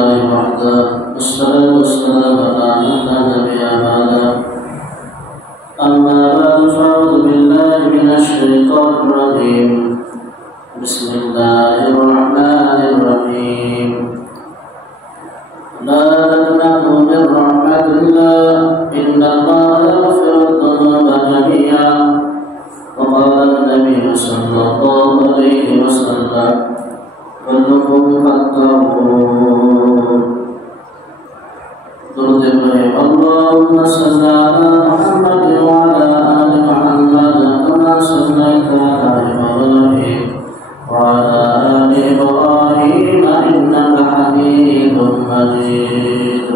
لله وحده والصلاة والسلام على من لا نبي بعده أما بعد فأعوذ بالله من الشيطان الرجيم بسم الله الرحمن الرحيم لا تقنطوا من رحمة الله إن الله يغفر الذنوب جميعا وقال النبي صلى الله عليه وسلم كلكم خطاؤون درود إبراهيم اللهم صل على محمد وعلى آل محمد كما صليت على إبراهيم وعلى آل إبراهيم إنك حميد مجيد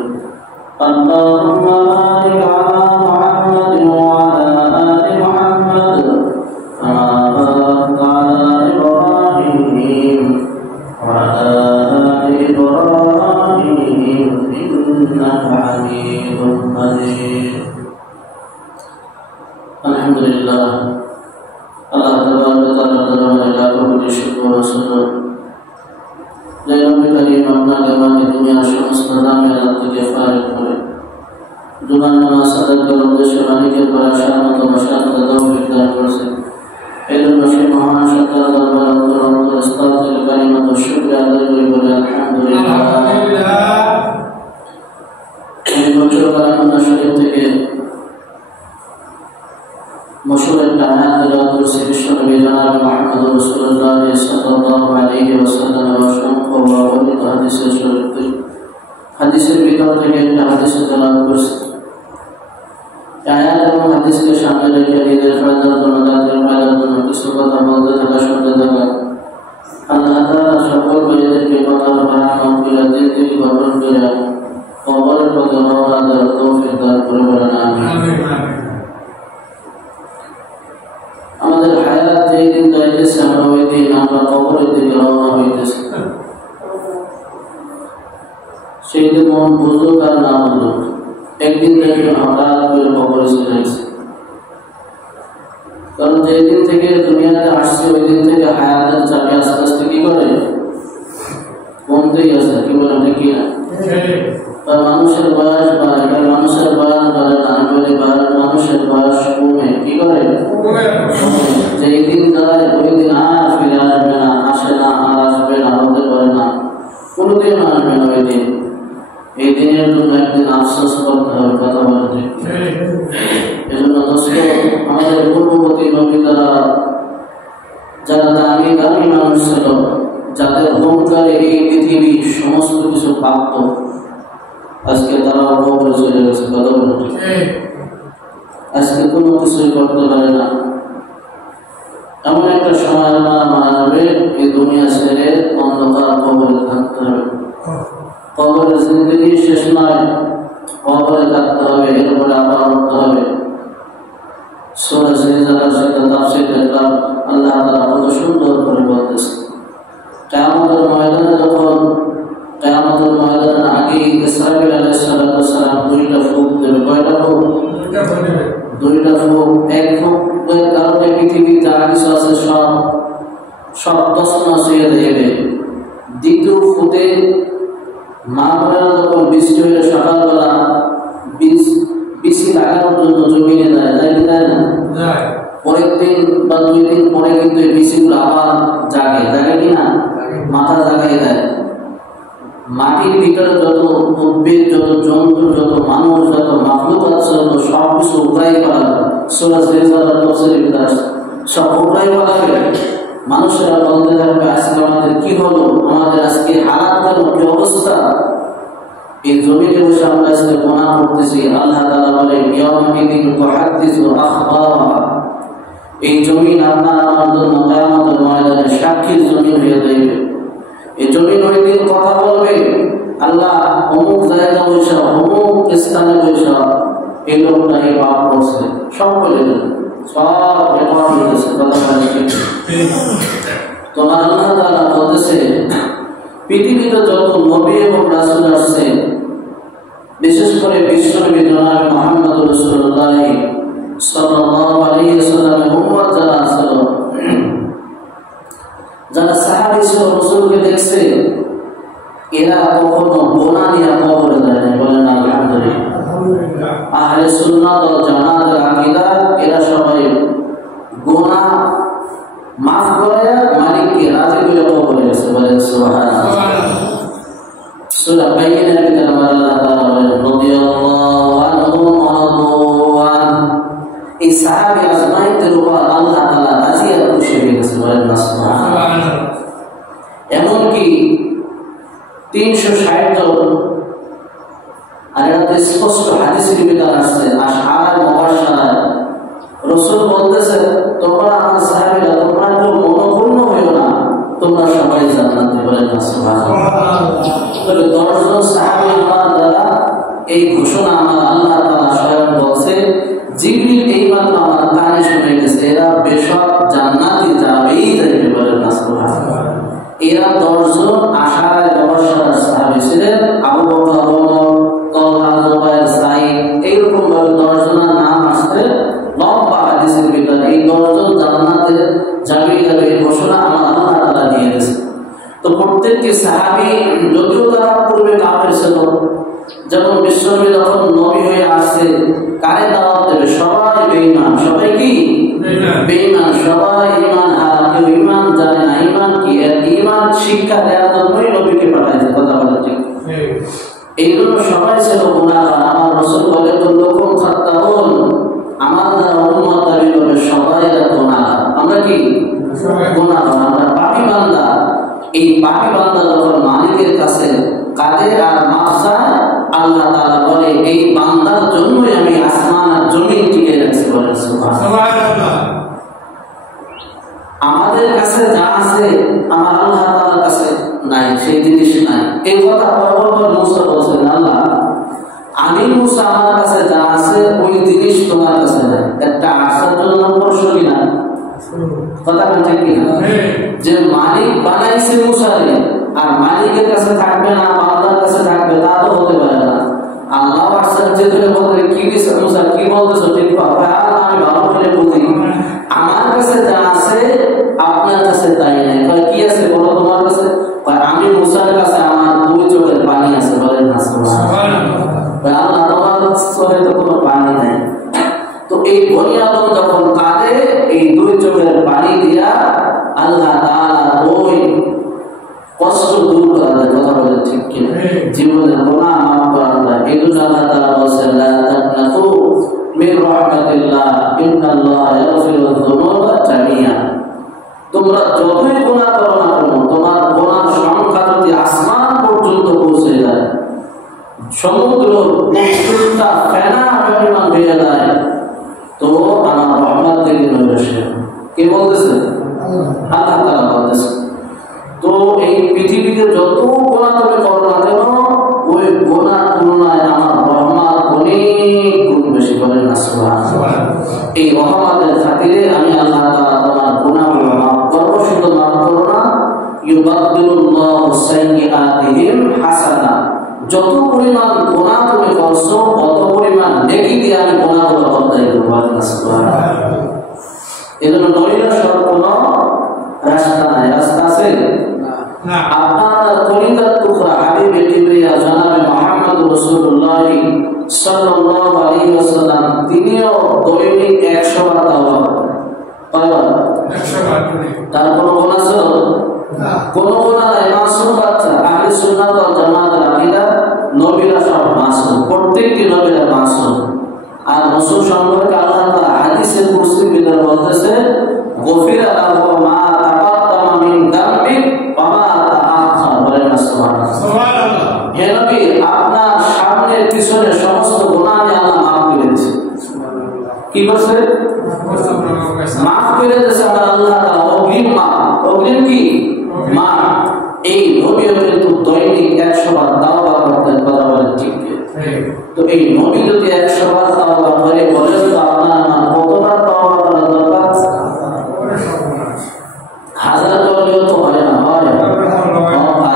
اللهم بارك على محمد وعلى آل محمد كما باركت على إبراهيم وعلى آل إبراهيم إنك حميد مجيد الحمد لله الله تبارك وتعالى لا كل شكر وسلام যে রব্বি কারীম আপনাকে আমাকে দুনিয়ার সমস্ত ঝামেলা থেকে ফারিগ করে জুমার নামাজ আদায় করার উদ্দেশ্যে মালিকের পর আসার মতো শান্ত তৌফিক দান করেছেন। এই জন্য সেই মহান সত্তার দরবারে অন্তর স্তর থেকে কালিমাত শুকরিয়া আদায় করি বলে আলহামদুলিল্লাহ। এই বছর কালামুল্লাহ শরীফ থেকে মশহুর একটা আয়াত তেলাওয়াত করেছে বিশ্বনবী জনাব মুহাম্মদ রাসূলুল্লাহ সাল্লাল্লাহু আলাইহি ওয়াসাল্লামের অসংখ্য বর্ণিত হাদিসের শরীফ হাদিসের ভিতর থেকে একটা হাদিস তেলাওয়াত করেছে। আয়াত এবং হাদিসকে সামনে রেখে নিজের ফায়দার জন্য জাতির ফায়দার জন্য কিছু কথা বলতে থাকা শুনতে থাকা আল্লাহ তাআলা সকল ভাইদেরকে কথার বানানো করে দিল গঠন করে কবরের পথে রওনা দেওয়ার তৌফিক দান করে বলেন আমিন। আমাদের হায়াত যেই দিন যাইতেছে আমরা ওই দিন আমরা কবরের দিকে রওনা হইতেছি। সেই দিন মন বুঝুক আর না বুঝুক একদিন দেখবে হঠাৎ করে কবরে চলে যাচ্ছে। কারণ যেই দিন থেকে দুনিয়াতে আসছে ওই দিন থেকে হায়াতের চাবি আস্তে আস্তে কি করে কমতেই আছে। কি বলে দেখি না মানুষের বয়স বাড়ে, মানুষের বয়স বাড়ে না বলে মানুষের বয়স কমে কি করে যেই দিন যায় ওই দিন আর ফিরে আসবে না, আসে না, আর আসবে না, হতে পারে না, কোনোদিন আসবে না ওই দিন। এই দিনের জন্য একদিন আফসোস করতে হবে, কথা বলতে। এই জন্য দোস্ত আমাদের পূর্ববর্তী নবী যারা দামি দামি মানুষ ছিল, যাদের অহংকারে এই পৃথিবী সমস্ত কিছু প্রাপ্ত, আজকে তারা কবরে চলে গেছে। কথা বলতে আজকে কোনো কিছুই করতে পারে না। এমন একটা সময় আমার মারা যাবে, এই দুনিয়া ছেড়ে অন্ধকার কবরে থাকতে হবে। কবরের জিন্দগি শেষ নয়, কবরে থাকতে হবে, এরপরে আবার উঠতে হবে। সূরা সিজদার সাথে তাফসীর দেখলাম আল্লাহ তাআলা কত সুন্দর করে বলতেছে কিয়ামতের ময়দানে যখন কিয়ামতের ময়দানের আগে ইসরাফিল আলাইহিস সালাম দুইটা ফুঁক দেবে। কয়টা ফুঁক? দুইটা ফুঁক। এক ফুঁকের কারণে পৃথিবীর যা কিছু আছে সব তছনছ হয়ে যাবে। দ্বিতীয় ফুঁকে মামলারা যখন বৃষ্টি হয়ে সকালবেলা বৃষ্টি লাগানোর জন্য জমিনে যায়, তাই কি তাই না? পরের দিন বা 2 দিন পরে কিন্তু এই বৃষ্টিগুলো আবার জাগে কি না? মাথা জাগাই দেয়। মাটির ভিতরে যত উদ্ভিদ, যত জন্তু, যত মানুষ, যত মাখলুক আছে সব কিছু উড়াই করা সূরা সিজদার তাফসীরের ভিতরে সব উড়াই করা হবে। মানুষেরা বলতে থাকবে আজকে আমাদের কি হলো, আমাদের আজকে হালাত কেন, কি অবস্থা। এই জমিনে বসে আমরা আজকে গুনাহ করতেছি। আল্লাহ তাআলা বলে ইয়াউমাইদিন তুহাদ্দিসু আখবারা, এই জমিন আপনার আমার জন্য কিয়ামতের ময়দানে সাক্ষীর জমিন হয়ে যাবে। এই জমিন ওই দিন কথা বলবে, আল্লাহ অমুক জায়গা বসে অমুক স্থানে বসে এই লোকটা এই পাপ করছে, সব বলে দেবে, সব রেকর্ড হয়েছে। কথা তোমার আল্লাহ তাআলা বলতেছে পৃথিবীতে যত নবী এবং রাসূল আসছে, বিশেষ করে বিশ্বনবী জনাব মুহাম্মদ রাসূলুল্লাহ সাল্লাল্লাহু আলাইহি ওয়াসাল্লামের উম্মত যারা ছিল, যারা সাহাবী ছিল, রাসূলকে দেখছে, এরা কখনো সুন্নাত ওয়াল জামাতের আকীদা, এরা সবাই গুনাহ মাফ করে মালিককে রাজি করে কবরে গেছে। বলেন সুবহানাল্লাহ। সূরা বাইয়িনার ভিতরে আল্লাহ তাআলা বলেন রাদিয়াল্লাহু আনহুম ওয়া রাদওয়ান। এই সাহাবী আজমাইতের উপর আল্লাহ তাআলা রাজি আর খুশি হয়ে গেছে। বলেন সুবহানাল্লাহ। এমনকি 360 জন, আর এটা স্পষ্ট হাদিসের ভিতরে আসছে, আশআর মুবাশশারা রাসূল বলতেছে, তোমরা আমার সাহাবীরা তোমরা তো মনোক্ষুণ্ণ হইও না, তোমরা সবাই জান্নাতে। বলেন সুবহানাল্লাহ। তবে 10 জন সাহাবী হওয়ার দ্বারা এই ঘোষণা আমার আল্লাহ তাআলা স্বয়ং বলছে, জিবরিল এইমাত্র আমার কানে শুনে গেছে, এরা বেশক জান্নাতে যাবেই যাবে। বলেন সুবহানাল্লাহ। এরা 10 জন আশআর মুবাশশারা সাহাবী ছিলেন। আবু বকর, ওমর, তালহা, জুবাইর, সাঈদ, এইরকম ভাবে 10 জনের নাম আসছে লম্বা হাদিসের ভিতরে। এই 10 জন জান্নাতে যাবে এই ঘোষণা আমার আল্লাহ তাআলা দিয়ে গেছে। তো প্রত্যেকটি সাহাবী যদিও তারা পূর্বে কাফের ছিল, যখন বিশ্বনবী যখন নবী হয়ে আসছে, কারে দাওয়াত দেবে? সবাই বেঈমান। সবাই কি বেঈমান? সবাই ঈমান হারা, কেউ ঈমান জানে না। ঈমান কি? ঈমান শিক্ষা দেওয়ার জন্যই নবীকে পাঠাইছে। কথা বলেন ঠিক? এইগুলো সবাই ছিল গুনাহগার। আমার রাসূল বলে কুল্লুকুম খাত্তাউন, আমার যারা উম্মত দাবি করে সবাই এরা গুনাহগার। আমরা কি গুনাহগার? আমরা পাপী বান্দা। এই পাপী বান্দা যখন মালিকের কাছে কাঁদে আর মাফ চায়, আল্লাহ তাআলা বলে এই বান্দার জন্যই আমি আসমান আর জমিন টিকে রাখছি। বলেন সুবহানাল্লাহ। আমাদের কাছে যা আছে আমার আল্লাহ তাআলার কাছে নাই, সেই জিনিস নাই। এই কথা পরবর্তী মুসা বলছেন, আল্লাহ আমি মুসা আমার কাছে যা আছে ওই জিনিস তোমার কাছে নাই। একটা আশ্চর্য প্রশ্ন কিনা? কথা বলতে কি যে মালিক বানাইছে মুসারে, আর মালিকের কাছে থাকবে না বান্দার কাছে থাকবে, তা তো হতে পারে না। আল্লাহ আশ্চর্য ধরে বলতে কি দিছে মুসা, কি বলতেছো? ঠিক বাবা, আমি ভালো করে বুঝি, আমার কাছে যা আছে আপনার কাছে তাই নাই। কি আছে বলো তোমার কাছে? আমি মুসার কাছে আমার 2 চোখের পানি আছে। বলেন না সুবহানাল্লাহ। আল্লাহ তোমার চোখে তো কোনো পানি নাই। তো এই বনি আদম যখন কাঁদে, এই 2 চোখের পানি দিয়া আল্লাহ তাআলা ওই কষ্ট দূর করা যায়। কথা বলেন ঠিক কি? জীবনের গুনাহ মাফ করা যায়। এই জন্য আল্লাহ তাআলা বলেন, লা তাকনাতু মির রাহমাতিল্লাহ ইন্নাল্লাহা ইয়াগফিরুয যুনুবা জামিআ। তোমরা যতই গুনাহ করো না কেন, তোমার গুনাহর সংখ্যা যদি আসমান পর্যন্ত পৌঁছে যায়, সমুদ্র প্রচুরটা ফেনা পরিমাণ হয়ে যায়, তো আমার রহমত থেকে নড়ে আসে। কে বলতেছে? আল্লাহ তাআলা বলতেছে। তো এই পৃথিবীতে যত গুনাহ তুমি করো না কেন, ওই গুনাহর তুলনায় আমার রহমত অনেক গুণ বেশি। বলেন না সুবহানাল্লাহ। এই রহমতের খাতিরে আমি আল্লাহ তাআলা তোমার গুনাহগুলো মাফ করব। শুধু মাফ করব না, ইউবাদদিলুল্লাহু সাইয়্যাতিহিম হাসানা। যত পরিমাণ গুনাহ তুমি করছো, তত পরিমাণ নেকি দিয়ে আমি গুনাহগুলো বদলাই দেব। বলেন না সুবহানাল্লাহ। এজন্য নৈরাশ্যর কোনো রাস্তা নাই। রাস্তা আছে না। আপনার কলিজার টুকরা হাবিবে কিবরিয়া জনাবে মুহাম্মদ রাসূলুল্লাহ সাল্লাল্লাহু আলাইহি ওয়াসাল্লাম, তিনিও দৈনিক 100 বার তাওবা করেন। কয়বার? 100 বার। তার কোনো গুনাহ ছিল না? কোনো গুনাহ নাই। মাসুম বাচ্চা। আহলে সুন্নাত ওয়াল জামাতের আকীদা, নবীরা সব মাসুম, প্রত্যেকটি নবীরা মাসুম। আর রাসূল সম্পর্কে আল্লাহ তাআলা হাদিসে কুরসির ভিতরে বলতেছে, গফিরা লাহু মা তাকাদ্দামা মিন দামবি ওয়া মা তাআখার। বলেন সুবহানাল্লাহ। হে নবী, আপনার সামনে পিছনে সমস্ত গুনাহ আল্লাহ মাফ করে দিয়েছে। কি করছে? মাফ করে দিয়েছে আমার আল্লাহ তাআলা। অগ্রিম মাফ। অগ্রিম কি? মাফ। এই নবী কিন্তু দৈনিক 100 বার তাওবা করতেন। কথা বলেন ঠিক? তো এই নবী যদি 100 বার তাওবা করে, বলেন তো আপনার কতবার তাওবা করা দরকার? 1000 করলেও তো হয় না। হয়?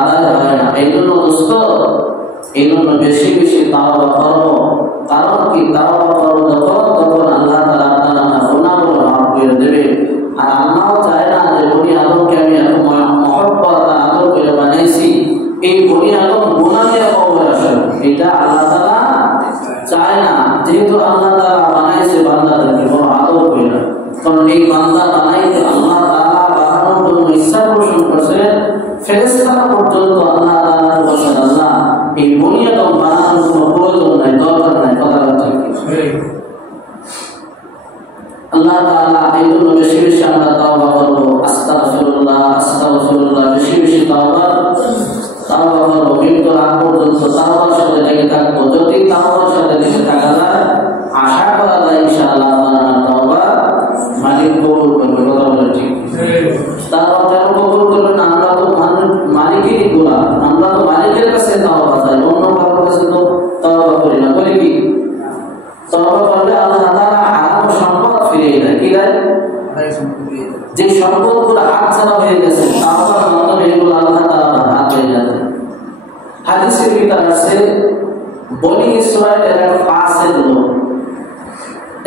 আদায় হয় না। এই জন্য দোস্ত, এই জন্য বেশি বেশি তাওবা করো। কারণ কি? তাওবা করো তখন আল্লাহ তাআলা আপনার গুনাহগুলো মাফ করে দেবে। আর আল্লাহ চায় না যে বনি আদমকে আমি এত মহব্বত আদর করে বানাইছি, এই বনি আদম গুনাহ নিয়ে কবরে আসে। এটা আল্লাহ তাআলা চায় না। যেহেতু আল্লাহ তাআলা বান্দাদেরকে বড় আদর করি না, কারণ এই বান্দা বানাইতে আল্লাহ তাআলা বানানোর জন্য ইচ্ছা পোষণ করছিলেন। ফেরেশতারা পর্যন্ত আল্লাহ তাআলা বলেন, আল্লাহ এই বনি আদম বানানোর কোনো প্রয়োজন নাই, দরকার নাই। কথা ঠিক আল্লাহ তাআলা এই জন্য বেশি বেশি আমরা তাওবা করব, আস্তাগফিরুল্লাহ আস্তাগফিরুল্লাহ, বেশি বেশি তাওবা করব। মৃত্যুর আগ পর্যন্ত তাওবার সাথে লেগে থাকবো। যদি তাওবার সাথে লেগে থাকা যায়, আশা করা যায় ইনশাআল্লাহ আপনার তাওবা মালিক কবুল করবে। কথা বলে ঠিক তাওবা কেন কবুল করবে না? আমরা তো মালিকেরই গোলাম, আমরা তো মালিকের কাছে তাওবা চাই, অন্য কারোর কাছে তো তাওবা করি না। বলি কি তাওবা করলে আল্লাহ তাআলা হারাম সম্পদ ফিরিয়ে দেয়। কি দেয়? যে সম্পদগুলো হাতছাড়া হয়ে গেছে তাওবার মাধ্যমে এগুলো আল্লাহ তাআলা হাত হয়ে যাবে। হাদিসের ভিতর আছে বনি ইসরাইলের এক ফাসিক লোক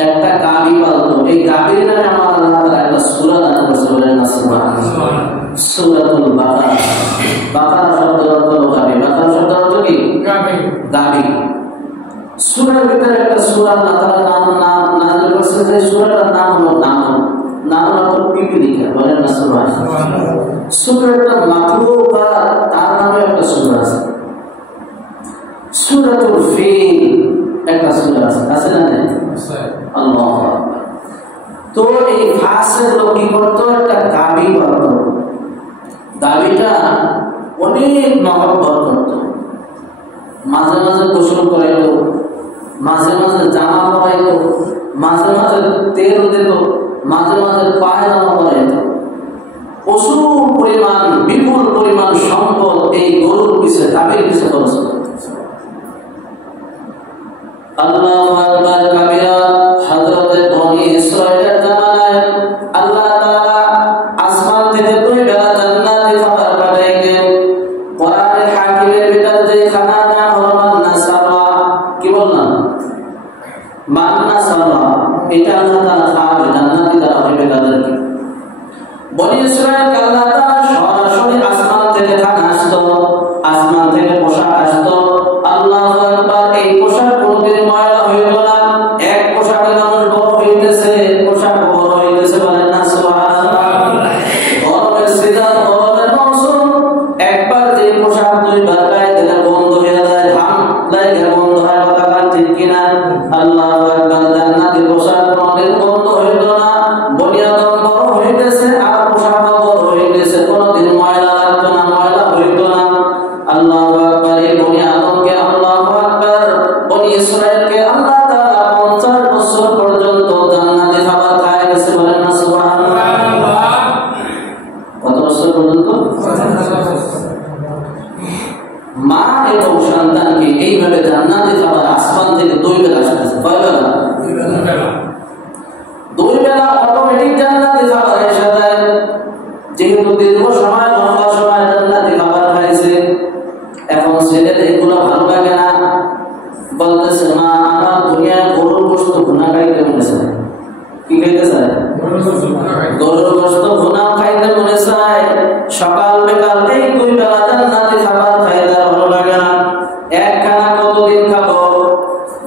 একটা গাভী পালতো। এই গাভীর নামে আমার আল্লাহ তাআলা একটা সূরা দান করেছে, বলেন না সুবহানাল্লাহ। সূরাতুল বাকারা। বাকারা শব্দের অর্থ হলো গাভী। বাকারা শব্দের অর্থ কি? গাভী। সূরার ভিতরে একটা সূরা আল্লাহ তাআলা নাম নাযিল করেছে, যে সূরাটার নাম হলো নাম অর্থ পিপিলিকা। বলেন না সুবহানাল্লাহ। সূরাটা মাখলুকা, তার নামে একটা সূরা আছে। সূরাতুল ফিল একটা সূরা আছে, আছে না? আল্লাহু আকবার। তো এই ফাসিক লোক কি করতো? একটা গাভী পালতো। গাভীটা অনেক মহব্বত করতো। মাঝে মাঝে গোসল করাইতো, মাঝে মাঝে জামা পরাইতো, মাঝে মাঝে তেল দিত, মাঝে মাঝে পায়জামা পরাইতো। প্রচুর পরিমাণ, বিপুল পরিমাণ সম্পদ এই গরুর পিছে, গাভীর পিছে খরচ করত। আল্লাহু আকবার কাবীরা। হযরত বনি ইসরাইলের জামানায় আল্লাহ তাআলা আসমান থেকে দুই বেলা জান্নাতি খাবার পাঠাইতেন। কোরআনে হাকিমের ভিতর যে খানার নাম হলো মান্না সালওয়া। কি বললাম? মান্না সালওয়া। এটা আল্লাহ তাআলা খাওয়াবে, জান্নাতি দেওয়া হবে তাদেরকে। বনি ইসরাইলকে আল্লাহ তাআলা সরাসরি আসমান থেকে খানা আসতো, আসমান থেকে পোশাক আসতো। আল্লাহু আকবার। এই পোশাক কোনদিন ময়লা হইত না। এক পোশাকে মানুষ বড় হইতেছে, পোশাক বড় হইতেছে, বলেন না সুবহানাল্লাহ। গরমের সিজন, গরমের মৌসুম, একবার যে পোশাক দুইবার গায়ে দিলে বন্ধ হয়ে যায়, ঘাম লাগে বন্ধ হয়। কথা ঠিক কিনা? আল্লাহু আকবার। জান্নাতি পোশাক কোনদিন বন্ধ হইত না। বনি আদম বড় হইতেছে আর পোশাক বড় হইতেছে, কোনদিন ময়লা লাগতো না, ময়লা হইত না। আল্লাহু আকবার। এই বনি আদমকে, আল্লাহু আকবার, বনি ইসরাইলকে আল্লাহ তাআলা 50 বছর পর্যন্ত জান্নাতি খাবার খাওয়ায় গেছে। বলেন না সুবহানাল্লাহ। কত বছর পর্যন্ত? মা এবং সন্তানকে এইভাবে জান্নাতি খাবার আসমান থেকে দুই বেলা আসতেছে। কয় বেলা? দুই বেলা অটোমেটিক জান্নাতি খাবার এসে যায়। যেহেতু দীর্ঘ সময়, লম্বা সময় জান্নাতি খাবার খাইছে, এখন ছেলের এগুলো ভালো লাগে না। বলতেছে, মা আমার দুনিয়ায় গরুর গোশত ভুনা খাইতে মনে চায়। কি খাইতে চায়? গরুর গোশত ভুনা খাইতে মনে চায়। সকাল বিকাল এই দুই বেলা জান্নাতি খাবার খাইতে ভালো লাগে না। একখানা কতদিন খাবো?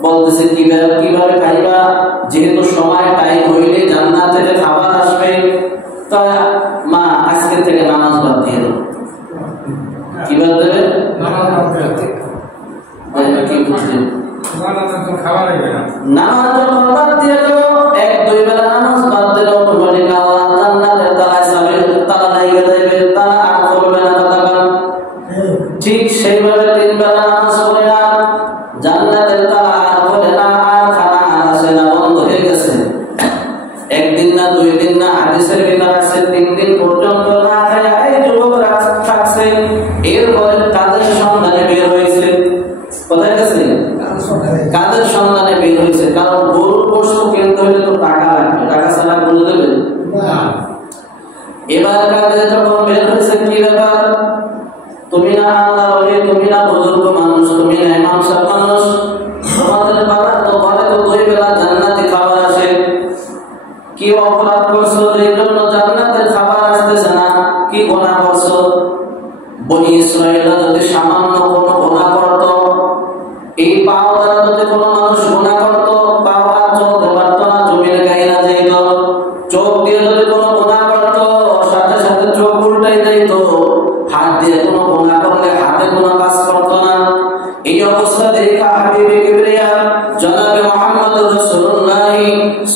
বলতেছে, কিভাবে খাইবা? যেহেতু সময় টাইম হইলে জান্নাত থেকে খাবার আসবে, তা মা আজকে থেকে নামাজ বাদ দিয়ে দাও। কি বাদ দেবে? নামাজ বাদ দিয়ে। কি বুঝলেন? নামাজ যখন বাদ দিয়ে দেবো, এক দুই বেলা নামাজ বাদ দিলে অটোমেটিক আল্লাহ জান্নাতের তালায় যাবে, তালা লাগিয়ে দেবে, তারা আর করবে না। কথা ঠিক সেইভাবে তিন বেলা নামাজ পড়ে না, জান্নাতের তালা আর করে না, আর খানা আর আসে না, বন্ধ হয়ে গেছে। একদিন না, দুই দিন না, হাদিসের ভিতর আছে 3 দিন পর্যন্ত না খায় এই যুবকরা থাকছে। এরপরে কাদের সন্ধানে বের হয়েছে? কোথায় গেছে? কাদের সন্ধানে বের হয়েছে? কারণ গরুর গোশত কিনতে হলে তো টাকা লাগবে, টাকা ছাড়া গরু দেবে না। এবার কাদের যখন বের হয়েছে, কি ব্যাপার? তুমি না আল্লাহ ওলি, তুমি না বুজুর্গ মানুষ, তুমি না ইমাম সাহেব মানুষ, তোমাদের বাবার তো ঘরে তো দুই বেলা জান্নাতি খাবার আসে। কি অপরাধ করছো এই জন্য জান্নাতের খাবার আসতেছে না? কি গুনাহ করছো? বনি ইসরাইলরা যদি সামান্য কোনো গুনাহ করত, এই পাও দ্বারা যদি কোনো মানুষ গুনাহ করত, পাও আর চলতে পারত না, এই অবস্থা দেখা হাবিবে কিবরিয়া জনাবে মুহাম্মদুর রাসূলুল্লাহ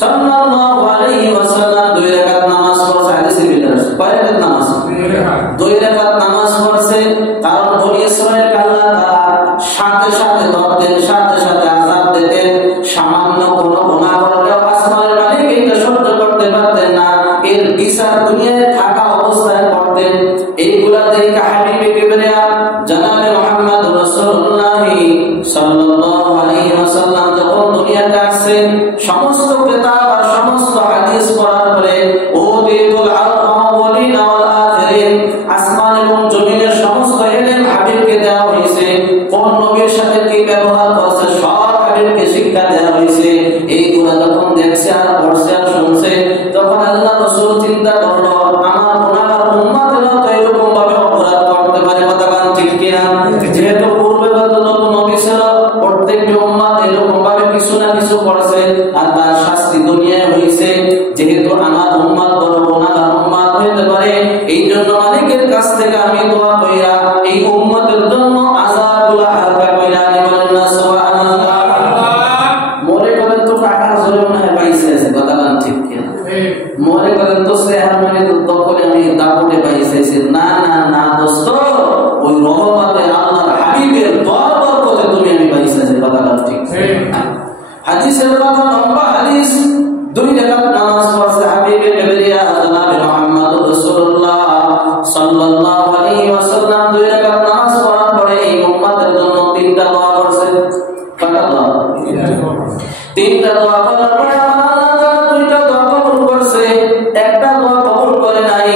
সাল্লাল্লাহু আলাইহি ওয়াসাল্লাম 2 রাকাত নামাজ পড়ছে। হাদিসের ভিতরে কয় রাকাত নামাজ? 2 রাকাত নামাজ পড়ছে। কারণ বনি ইসরাঈল আল্লাহ তাআলা সাথে সাথে ধরতেন, সাথে সাথে আযাব দিতেন। সামান্য কোনো গুনাহ করলে আসমানের মালিক এটা সহ্য করতে পারতেন না, এর বিচার দুনিয়ায় থাকা অবস্থায় করতেন। এইগুলা দেখে হাবিবে কিবরিয়া জনাবে মুহাম্মদুর রাসূলুল্লাহ সাল্লাল্লাহু আলাইহি ওয়াসাল্লাম যখন দুনিয়াতে আসেন, সমস্ত কিতাব আর সমস্ত হাদিস পড়ার পরে ওদিতুল আউয়ালিন ওয়াল আখিরিন, আসমান এবং জমিনের সমস্ত ইলম হাবিবকে দেওয়া হয়েছে। কোন নবীর সাথে কি ব্যবহার করছে সব হাবিবকে শিক্ষা দেওয়া হয়েছে। এইগুলা যখন দেখছে আর পড়ছে আর শুনছে, তখন আল্লাহ রাসূল চিন্তা করলো আমার গুনাহগার উম্মতেরা তো এরকম ভাবে অপরাধ করতে পারে, কথা বলেন ঠিক কিনা? যেহেতু পূর্বে যত নবী ছিল প্রত্যেকটি উম্মত এরকম ভাবে কিছু না কিছু করেছে আর তার শাস্তি দুনিয়ায় হয়েছে। যেহেতু আমার উম্মত বড় গুনাহগার উম্মত হইতে পারে, এই জন্য মালিকের কাছ থেকে আমি দোয়া কইরা এই উম্মতের জন্য আযাবগুলো হালকা কইরা আমি বলেন না সুবহানাল্লাহ। মনে করেন তো টাকার জোরে মনে হয় পাইছে আছে, কথা বলেন ঠিক কিনা? মনে করেন তো সেহার মানে দখলে আমি দাপটে পাইছে। না না না দোস্ত, ওই রহমতে আল্লাহর হাবিবের দোয়ার বরকতে তুমি আমি পাইছে আছে, কথা বলেন ঠিক। হাদিসের কথা লম্বা হাদিস। 2 রাকাত নামাজ পড়ছে হাবিবে কিবরিয়া জনাবে মুহাম্মদুর রাসূলুল্লাহ সাল্লাল্লাহু আলাইহি ওয়াসাল্লাম। 2 রাকাত নামাজ পড়ার পরে এই উম্মতের জন্য 3টা দোয়া করছে। কয়টা দোয়া? 3টা দোয়া করার পরে আল্লাহ 2টা দোয়া কবুল করছে, একটা দোয়া কবুল করে নাই।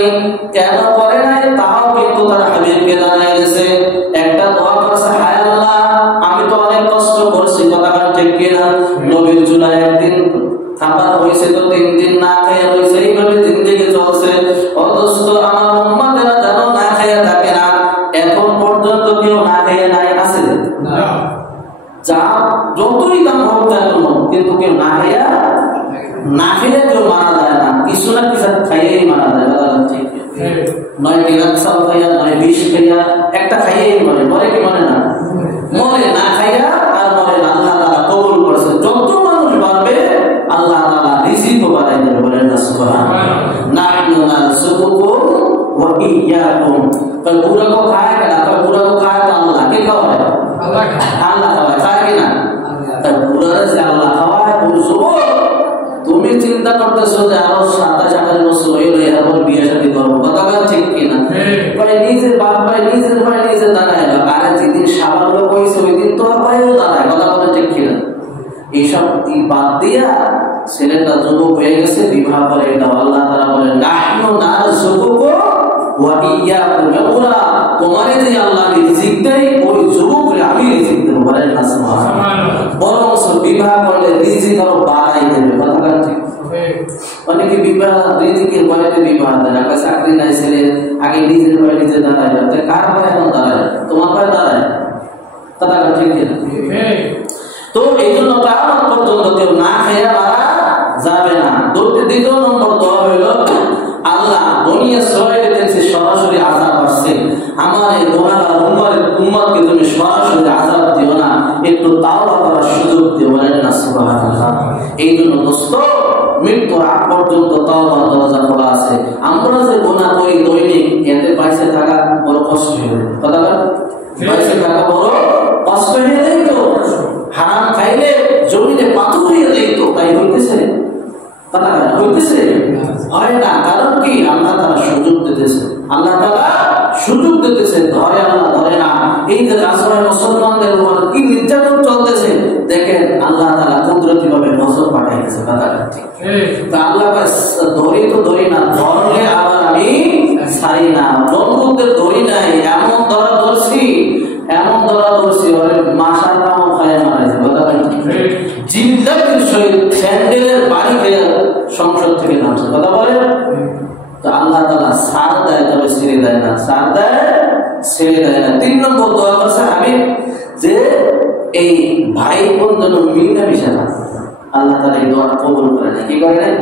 কেন করে নাই তাও কিন্তু তার হাবিবকে জানাই দিয়েছে। একটা দোয়া করছে, হায় আল্লাহ আমি তো অনেক কষ্ট করছি, কথা ঠিক কিনা? নবীর চুলায় একদিন খাবার হয়েছে তো 3 দিন না খেয়ে রয়েছে, এইভাবে জিন্দেগি চলছে। অথচ আমার উম্মতেরা যেন না খেয়ে থাকে না। এখন পর্যন্ত কেউ না খেয়ে নাই আছে না? যা যতই দাম হোক না কেন, কিন্তু কেউ না খেয়ে কেউ মারা যায় না, কিছু না কিছু খাইয়েই মারা যায়, কথা ঠিক। নয় ডিলাক্সাল খাইয়া, নয় বিষ খাইয়া, একটা খাইয়েই মরে। মরে কি মরে না? মরে না খাইয়া আর মরে না। আল্লাহ তাআলা কবুল করেছে। যত মানুষ বাড়বে আল্লাহ তাআলা রিজিকও বাড়াই দেবে, বলেন না সুবহানাল্লাহ। নাহনু নারযুকুকুম ওয়া ইয়্যাকুম। কই বুড়া কো খায় না? কই বুড়া কো খায় তো আল্লাহ কে খাওয়ায়? আল্লাহ খায়। আল্লাহ খাওয়ায়, খায় কি না? তাই বুড়ারে যে আল্লাহ খাওয়ায়, বুঝবো তুমি চিন্তা করতেছো যে আরো 27-28 বছর হইলো এরপর বিয়ে শাদী করবো, কথা বলেন ঠিক কিনা? ভাই নিজের বাপ ভাই নিজের ভাই নিজে দাঁড়ায়, আরে যেদিন সাবাল্য কইছে ওই দিন তো আর ভাইও দাঁড়ায়, কথা বলেন ঠিক কিনা? এইসব বাদ দিয়া ছেলেটা যুবক হয়ে গেছে, বিবাহ করে। এটা আল্লাহ তাআলা বলেন নাহনু নারযুকুকুম ওয়া ইয়্যাকুম। ওরা তোমারে যে আল্লাহ রিজিক দেয়, ওই যুবকরে আমি রিজিক দেব, বলেন না সুবহানাল্লাহ। বরং বিবাহ করলে রিজিক আরো বাড়াই দেবে, কথা বলেন ঠিক। অনেকে বিবাহ রিজিকের ভয়তে বিবাহ দেয় না, চাকরি নাই ছেলে, আগে নিজের ভয় নিজে দাঁড়ায়। কার ভয় এখন দাঁড়ায়? তোমার ভয় দাঁড়ায়, কথা বলেন ঠিক কিনা? তো এই জন্য কিয়ামত পর্যন্ত কেউ না খেয়ে মারা যাবে না। দ্বিতীয় নম্বর দোয়া হইল, আল্লাহ বনি ইসরাঈলের সরাসরি আযাব আসছে, আমার এই গুনাহগার উম্মতকে তুমি সরাসরি আযাব দিও না, একটু তাওবা করার সুযোগ দিও, বলেন না সুবহানাল্লাহ। এই জন্য দোস্ত মৃত্যুর আগ পর্যন্ত তাওবার দরজা খোলা আছে। আমরা যে গুনাহ করি দৈনিক, এতে বাইসে থাকা বড় কষ্ট হয়ে যায়, কথা বলেন? বাইসে থাকা বড় কষ্ট হয়ে যায়। তো হারাম খাইলে জমিতে পাথর হয়ে যেত, তাই হইতেছে? কথা হইতেছে? হয় না। কারণ কি? আল্লাহ তাআলা সুযোগ দিতেছে, আল্লাহ তাআলা সুযোগ দিতেছে, ধরে আল্লাহ ধরে না। এই যে রাসূলের মুসলমানদের উপর কি নির্যাতন চলতেছে দেখেন, আল্লাহ তাআলা কুদরতি ভাবে নজর পাঠাইতেছে, কথা ঠিক। তা আল্লাহ ধরি তো ধরি না, ধরলে আবার আমি ছাড়ি না। বন্ধুদের ধরি নাই, এমন ধরা ধরছি ওরে মাশার নামও খায় মারাইছে, কথা ঠিক। জিন্দাগির সহিত স্যান্ডেলের বাড়ি খেয়ে সংসদ থেকে নামছে, কথা বলে। তো আল্লাহ তাআলা সার দেয়, তবে ছেড়ে দেয় না, সার দেয় ছেড়ে দেয় না। 3 নম্বর দোয়া করছে হাবিব যে এই ভাই বোন যেন মিলামিশা না। আল্লাহ তাআলা এই দোয়া কবুল করে না। কি করে নাই?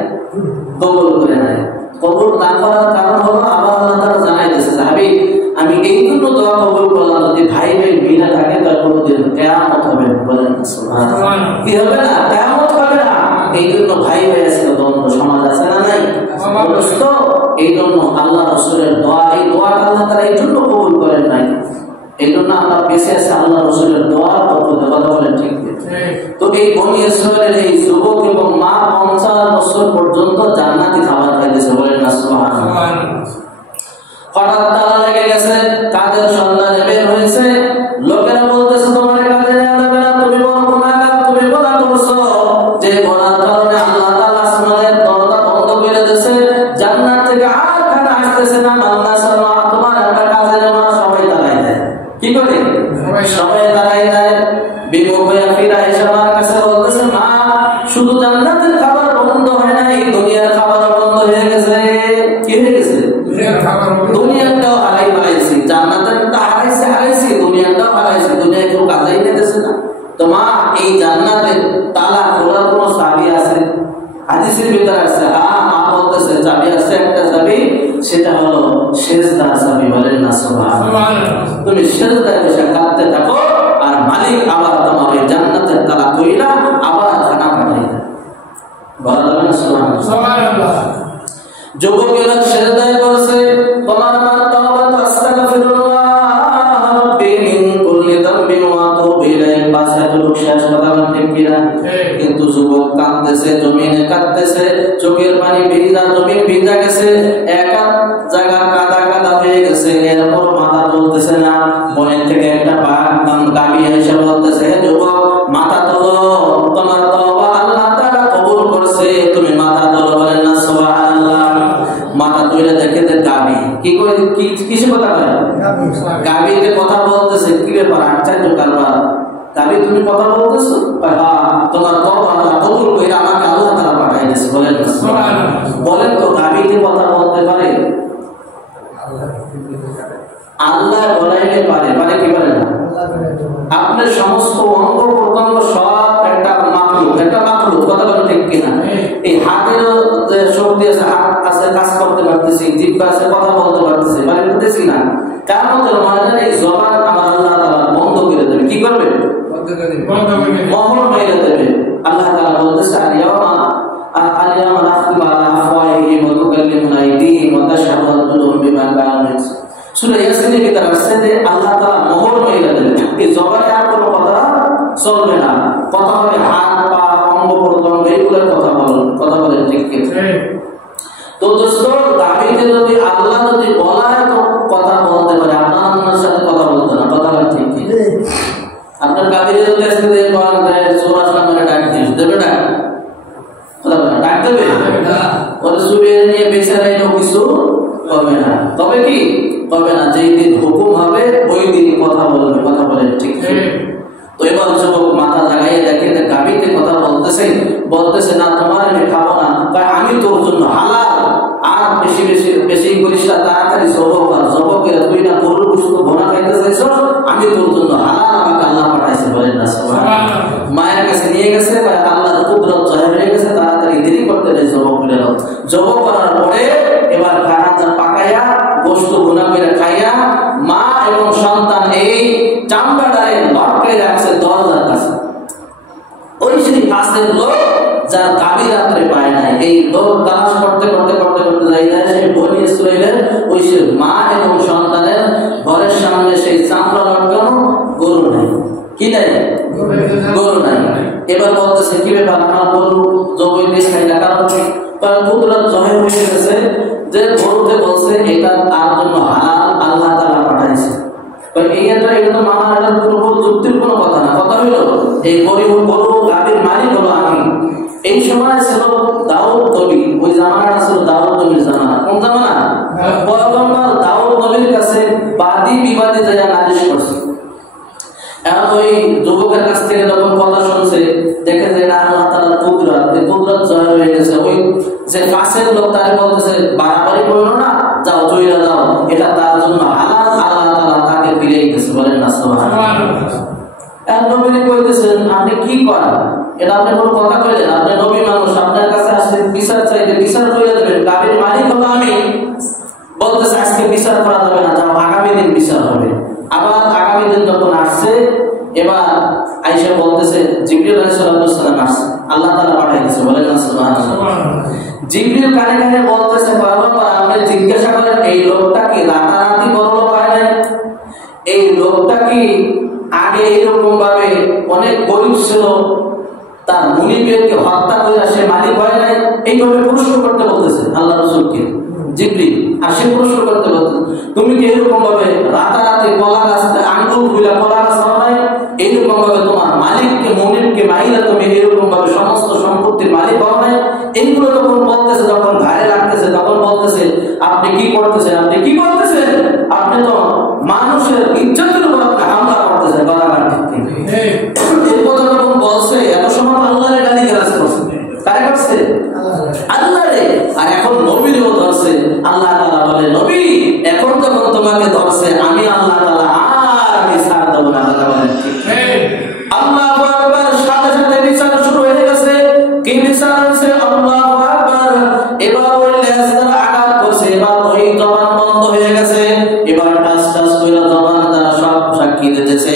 কবুল করে নাই। কবুল না করার কারণ হলো আবার আল্লাহ তাআলা জানাই দিয়েছে, হাবিব আমি এই জন্য দোয়া কবুল করলাম, যদি ভাই ভাই মিলা থাকে তার কোনোদিন কিয়ামত হবে, বলেন সুবহানাল্লাহ। কি হবে না? কিয়ামত হবে না। এই জন্য ভাই ভাই আজকে দ্বন্দ্ব সমাজ আছে না নাই? দোস্ত, এই জন্য আল্লাহ রাসূলের দোয়া, এই দোয়াটা আল্লাহ তাআলা এই জন্য কবুল করেন নাই। এই জন্য আমরা বেঁচে আছি আল্লাহ রাসূলের দোয়ার বরকতে, কথা বলেন ঠিক কি? তো এই বনি ইসরাঈলের এই যুবক এবং মা 50 বছর পর্যন্ত জান্নাতি খাবার খাইতেছে, বলেন না সুবহানাল্লাহ। হঠাৎ তালা লেগে গেছে, কাজের সন্ধানে বের হয়েছে, লোকেরা বলতেছে তোমার কাজে নেওয়া যাবে না, তুমি বড় গুনাহগার, তুমি গুনাহ করছো, যে গুনাহর কারণে আল্লাহ তাআলা আসমানের দরজা বন্ধ করে দিয়েছে, জান্নাত থেকে আর খানা আসতেছে না। বান্দা সাল্লাহ, তোমার একটা কাজে নেওয়া, সবাই দাঁড়ায় দেয়। কি করে? সবাই দাঁড়ায় দেয়। বিমুখ হয়ে ফিরা এসে আমার কাছে বলতেছে, মা, শুধু জান্নাতের খাবার বন্ধ হয় না, এই দুনিয়ার খাবার বন্ধ হয়ে গেছে। কি হয়ে গেছে? দুনিয়াটাও হারাই ফেলাইছি, জান্নাতটা হারাইছি, দুনিয়াটাও হারাইছি। দুনিয়ায় কেউ কাজেই নিতেছে না। তো মা, এই জান্নাতের তালা খোলার কোনো চাবি আছে? হাদিসের ভিতরে আছে। হ্যাঁ, মা বলতেছে চাবি আছে, একটা চাবি, সেটা হলো সেজদার চাবি, বলেন না সুবহানাল্লাহ। তুমি সেজদায় বসে কাঁদতে থাকো, আর মালিক আবার তোমার ওই জান্নাতের তালা খুইলা আবার খানা পাঠাই দেয়, বলেন না সুবহানাল্লাহ। যুবকেরা সেজদায় বসে, তোমার মা তওবা আস্তাগফিরুল্লাহ রাব্বি মিন কুল্লি যামবিন ওয়া আতুবু ইলাইহি, পাঁচটা লোক শেষ কথা বলতে কিরা। কিন্তু যুবক কাঁদতেছে, জমিনে কাঁদতেছে, চোখের পানি ভিজা, জমিন ভিজা গেছে, একা জায়গা কাদা কাদা হয়ে গেছে। এরপর মাথা তুলতেছে না। মনের থেকে একটা গাবি এসে বলতেছে, যুবক মাথা তোলো, তোমার তওবা আল্লাহ তাআলা কবুল করছে, তুমি মাথা তোলো, বলেন না সুবহানাল্লাহ। মাথা তুলে দেখে যে গাবি কি করে, কিসে কথা বলে? গাবিতে কথা বলতেছে। কি ব্যাপার? আশ্চর্য কারবার, গাবি তুমি কথা বলতেছো? হ্যাঁ, তোমার তওবা আল্লাহ কবুল করে আমাকে আল্লাহ তাআলা পাঠিয়ে দিয়েছে, বলেন না সুবহানাল্লাহ। বলেন তো, গাবিতে কথা বলতে পারে? আল্লাহ বলাইলে পারে, পারে কি পারে না? আপনার সমস্ত অঙ্গ প্রত্যঙ্গ সব একটা মাখলুক, কথা বলেন ঠিক কিনা? এই হাতেরও যে শক্তি আছে, হাত আছে, কাজ করতে পারতেছি, জিহ্বা আছে, কথা বলতে পারতেছি, মানে বুঝতেছি না। কিয়ামতের ময়দানে এই জবান আমার আল্লাহ তাআলা বন্ধ করে দেবে। কি করবে? মোহর মেরে দেবে। আল্লাহ তাআলা বলতেছে, আলিয়াওমা নাখতিমু আলা আফওয়াহিহিম ওয়া তুকাল্লিমুনা আইদিহিম ওয়া তাশহাদু আরজুলুহুম বিমা কানু ইয়াকসিবুন। সূরা ইয়াসিনের ভিতরে আছে যে আল্লাহ তাআলা মোহর মেরে দেবে, এই জবানে আর কোনো কথা চলবে না। কথা হবে হাত, পা, অঙ্গ প্রত্যঙ্গ, এইগুলোর কথা বলেন ঠিক কি? তো দোস্ত, দাবিতে যদি আল্লাহ যদি বলায় তো কথা বলতে পারে, আপনার সাথে কথা বলতে না, কথা বলেন ঠিক কি? আপনার গাবিরে যদি আজকে জোর আসলাম মানে ডাক দেবে না, কথা বলেন, ডাক দেবে ওরা শুয়ে নিয়ে বেঁচে রাইলেও কিছু হবে না। তবে কি হবে না? যেই দিন হুকুম হবে ওই দিন কথা বলবে, কথা বলেন ঠিক কি? তো এবার যুবক মাথা লাগাইয়ে দেখে গাবিতে কথা বলতেছে না, তোমার আমি খাবো না, তাই আমি তোর জন্য হালাল, আর বেশি করিস না, তাড়াতাড়ি জবকের তুই না গরুর গোশত ভোনা খাইতে চাইছ, আমি তোর জন্য হালাল, আমাকে আল্লাহ পাঠাইছে, বলেন না সুবহানাল্লাহ। মায়ের কাছে নিয়ে গেছে, আল্লাহর কুদরত জাহির হয়ে গেছে, তাড়াতাড়ি দেরি করতে নেই, জবক করার পরে এবার খানা পাকাইয়া গোশত ভুনা করে খাইয়া মা এবং সন্তান এই চামড়াটারে লটকে রাখছে দরজার কাছে। ওই সেই পাশের লোক যার গাবি রাত্রে পায় নাই, এই লোক তালাশ করতে যাই যায়, সেই বনি ইসরাঈলের ওই সে মা এবং সন্তানের ঘরের সামনে সেই চামড়া লটকানো গরু নাই। কি নাই? গরু নাই। এবার বলতেছে, কি ব্যাপার, আমার গরু জমি দিয়ে খাইলা? কারণ তার কুদরত জমে হয়ে গেছে যে গরুতে বলছে এটা তার জন্য হালাল, আল্লাহ তাআলা পাঠাইছে। এটা তো মানা, এটা যুক্তির কোনো কথা না। কথা হইল এই গরু গাভীর মালিক হলো আমি। এই সময় ছিল দাউদ নবী, ওই জামানাটা ছিল দাউদ নবীর জামানা। কোন জামানা? পয়গম্বর দাউদ নবীর কাছে বাদী বিবাদী যায় নালিশ করছে। এখন ওই যুবকের কাছ থেকে যখন কথা শুনছে, দেখে যে না আল্লাহ তাআলার কুদরত জয় হয়ে গেছে। ওই যে পাশের লোক তারে বলতেছে, বাড়াবাড়ি করো না, যাও চইলা যাও, এটা তার জন্য হালাল, আল্লাহ তাআলা তাকে ফিরিয়ে গেছে, বলেন না সুবহানাল্লাহ। এখন নবী কইতেছেন, আপনি কি করেন? এটা আপনি কোন কথা কইলেন? আপনি নবী মানুষ, আপনার কাছে আসলে বিচার চাইলে বিচার কইরা দেবেন। গাভীর মালিক হলো আমি, বলতেছে আজকে বিচার করা যাবে না, যাও আগামী দিন বিচার হবে। আবার আগামী দিন যখন আসছে, এবার আয়েশা বলতেছে জিবরিল আলাইহিস সালাম আসছে, আল্লাহ তাআলা পাঠাইছে, বলেন না সুবহানাল্লাহ। জিবরিল কানে কানে বলতেছে, বাবা আপনি জিজ্ঞাসা করেন এই লোকটা কি রাতারাতি বড় লোক হয় নাই? এই লোকটা কি আগে এরকম ভাবে অনেক গরিব ছিল, তার মুনিবকে হত্যা করে সে মালিক হয় নাই? এইভাবে প্রশ্ন করতে বলতেছে আল্লাহ রাসূলকে জিবরিল। আর সে প্রশ্ন করতে বলতেছে, তুমি কি এরকম ভাবে রাতারাতি কলা গাছ আঙ্গুল খুলে কলা গাছ হও নাই? এইরকম ভাবে তোমার মালিককে মুনিবকে মাইরা তুমি এরকম ভাবে সমস্ত সম্পত্তির মালিক হও নাই? এইগুলো যখন বলতেছে, যখন ঘাড়ে লাগতেছে, তখন বলতেছে আপনি কি করতেছেন, আপনি কি করতেছেন? আপনি তো মানুষের ইজ্জতের উপর আপনি হামলা করতেছেন। বরাবর ঠিক এই কথা যখন বলছে, এত সময় আল্লাহর গালি গালাজ করছে, কারে করছে? আল্লাহরে। আর এখন নবীরও ধরছে। আল্লাহ তাআলা বলে, নবী এখন যখন তোমাকে ধরছে, আমি আল্লাহ তাআলা আর আমি ছাড় দেব না। কথা বলেন ঠিক? আল্লাহু আকবার। সাথে সাথে বিচার শুরু হয়ে গেছে। কি বিচার হয়েছে? আল্লাহু আকবার। এবার ওই লেজ দ্বারা আঘাত করছে, এবার ওই জবান বন্ধ হয়ে গেছে। এবার টাস টাস করে জবান দ্বারা সব সাক্ষী দিতেছে।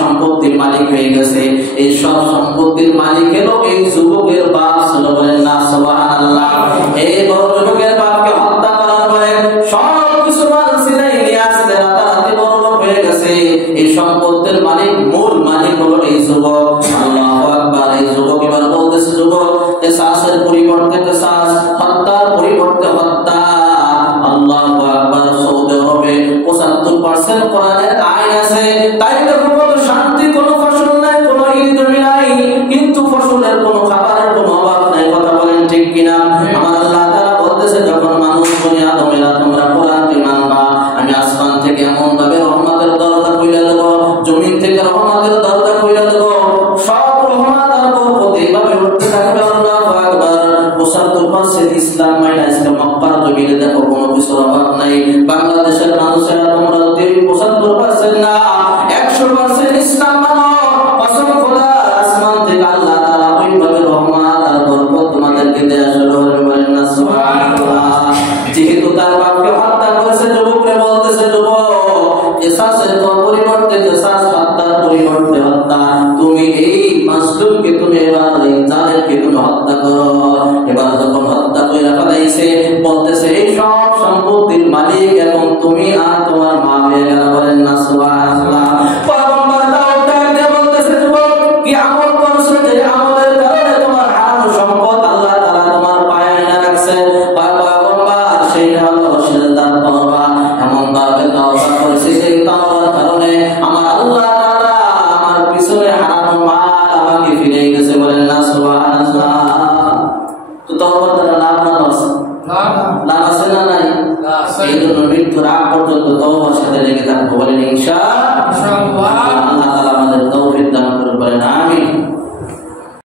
সম্পত্তির মালিক হয়ে গেছে। এই সব সম্পত্তির মালিক হলো এই যুবকের বাপ ছিল, বলেন না সুবহানাল্লাহ। এই বড় যুবকের বাপকে হত্যা করার পরে সব কিছু ছিনাই নিয়ে আসতে রাতারাতি বড় লোক হয়ে গেছে। এই সম্পত্তির মালিক, মূল মালিক হলো এই যুবক। আল্লাহু আকবার। এই যুবক এবার বলতেছে, যুবক কিসাসের পরিবর্তে কিসাস, হত্যার পরিবর্তে হত্যা। আল্লাহু আকবার। সৌদি আরবে 75% কোরআনের আইন আছে, তাই দেখো কত শান্তি, কোনো ফসল নাই, কোনো ইলমি নাই, কিন্তু ফসলের কোনো খাবারের কোনো অভাব নাই। কথা বলেন ঠিক কিনা? আমার আল্লাহ তাআলা বলতেছে, যখন মানুষ বনি আদমেরা তোমরা কোরআনকে মানবা, আমি আসমান থেকে এমন ভাবে রহমতের দরজা খুলে দেব, জমিন থেকে রহমতের দরজা খুলে দেব, সব রহমত আর বরকত এইভাবে উঠতে থাকবে। আল্লাহু আকবার। 75% ইসলাম মাইনা ইসলাম মক্কার জমিনে দেখো কোনো কিছুর অভাব নাই। বাংলাদেশের মানুষেরা তোমরা যদি 75% না 100% ইসলাম মানো, কসম খোদার আসমান থেকে আল্লাহ তাআলা ওইভাবে রহমত আর বরকত তোমাদেরকে দেয়া শুরু হবে। বলেন না সুবহানাল্লাহ। যেহেতু তার বাপকে হত্যা করেছে, যুবকরে বলতেছে, যুবক কিসাসের পরিবর্তে কিসাস, হত্যার পরিবর্তে হত্যা। তুমি এই মাসলুমকে তুমি এবার এই জালেমকে তুমি হত্যা করো। এবার যখন হত্যা করে ফেলাইছে, বলতেছে এই সব সম্পত্তির মালিক এখন তুমি আর তোমার মা হয়ে গেল। বলেন না সুবহানাল্লাহ। পয়গম্বর দাউদ বলতেছে, যুবক কি আমল করছো যে আমলের কারণে তোমার হারাম সম্পদ আল্লাহ তাআলা তোমার পায়ে এনে রাখছে? পয়গম্বর সেইটা হলো সিজদার তওবা। এমন ভাবে তওবা করেছে, সেই তওবার কারণে আমার আল্লাহ তাআলা আমার পিছনে হারাম মাল আমাকে ফিরে গেছে। বলেন না সুবহানাল্লাহ। তো তওবার দ্বারা লাভ না লস? লাভ আছে না নাই? এই জন্য মৃত্যুর আগ পর্যন্ত তওবার সাথে লেগে থাকবো। বলেন ইনশাআল্লাহ। আল্লাহ তাআলা আমাদের তৌফিক দান করুন। বলেন